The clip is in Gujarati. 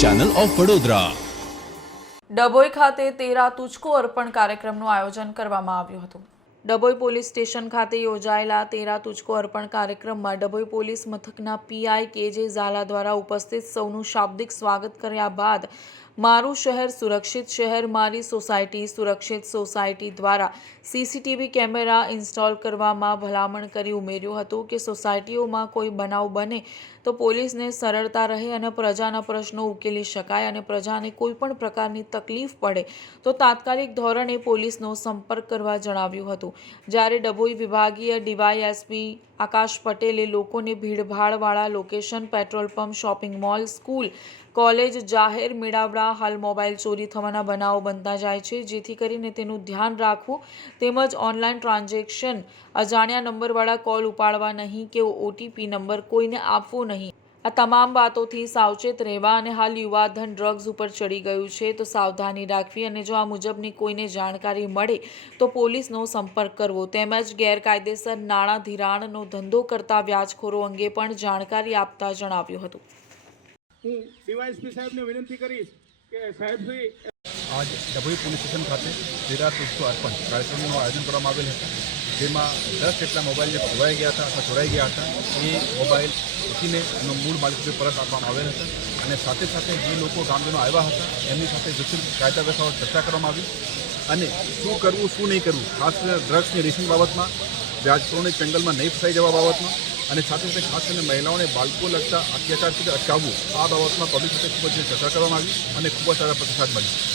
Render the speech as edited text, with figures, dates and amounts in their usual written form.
News channel of Vadodara. Dabhoi ખાતે તેરા તુજકો અર્પણ કાર્યક્રમનું આયોજન કરવામાં આવ્યું હતું। ડભોઈ પોલીસ સ્ટેશન ખાતે યોજાયેલા તેરા તુજકો અર્પણ કાર્યક્રમમાં ડભોઈ પોલીસ મથકના પીઆઈ કેજે ઝાલા દ્વારા ઉપસ્થિત સૌનું શાબ્દિક સ્વાગત કર્યા બાદ મારું શહેર સુરક્ષિત શહેર મારી સોસાયટી સુરક્ષિત સોસાયટી દ્વારા સીસીટીવી કેમેરા ઇન્સ્ટોલ કરવામાં ભલામણ કરી ઉમેર્યું હતું કે સોસાયટીઓમાં કોઈ બનાવ બને તો પોલીસને સરળતા રહે અને પ્રજાના પ્રશ્નો ઉકેલી શકાય અને પ્રજાને કોઈ પણ પ્રકારની તકલીફ પડે તો તાત્કાલિક ધોરણે પોલીસનો સંપર્ક કરવા જણાવ્યું હતું। જ્યારે ડભોઈ વિભાગીય ડીવાયએસપી આકાશ પટેલે લોકોને ભીડભાડવાળા location petrol pump shopping mall school college જાહેર મેળાવડા હાલ મોબાઈલ ચોરી થવાના બનાવો બનતા જાય છે જેથી કરીને તેનું ધ્યાન રાખવું તેમજ ઓનલાઈન ટ્રાન્ઝેક્શન અજાણ્યા નંબરવાળા કોલ ઉપાડવા નહીં કે ઓટીપી નંબર કોઈને આપવો નહીં। આ તમામ બાતોથી સાવચેત રહેવા અને હાલ યુવાધન ડ્રગ્સ ઉપર ચડી ગયું છે તો સાવધાની રાખવી અને જો આ મુજબની કોઈને જાણકારી મળે તો પોલીસનો સંપર્ક કરવો તેમજ ગેરકાયદેસર નાણાં ધિરાણનો ધંધો કરતા વ્યાજખોરો અંગે પણ જાણકારી આપતા જણાવ્યું હતું। હું ડીવાયએસપી સાહેબને વિનંતી કરીશ કે સાહેબશ્રી आज डभोई पुलिस स्टेशन खाते तेरा तुझको अर्पण कार्यक्रमનું આયોજન કરવામાં આવેલ હતું જેમાં 10 જેટલા મોબાઈલ જે ખોવાઈ ગયા હતા અથવા ચોરાઈ ગયા હતા એ મોબાઈલ મૂકીને એનો મૂળ માલિકને પરત આપવામાં આવેલ હતા અને સાથે સાથે જે લોકો ગામજનો આવ્યા હતા એમની સાથે વિસ્તૃત કાયદા વ્યવસ્થાઓ ચર્ચા કરવામાં આવી અને શું કરવું શું નહીં કરવું ખાસ કરીને ડ્રગ્સની રેસિંગ બાબતમાં વ્યાજખોરોની ચંગલમાં નહીં ફસાઈ જવા બાબતમાં અને સાથે સાથે ખાસ કરીને મહિલાઓને બાળકો લગતા અત્યાચારથી અટકાવવું આ બાબતમાં પબ્લિક સાથે ખૂબ જ ચર્ચા કરવામાં આવી અને ખૂબ જ સારા પ્રતિસાદ મળ્યો।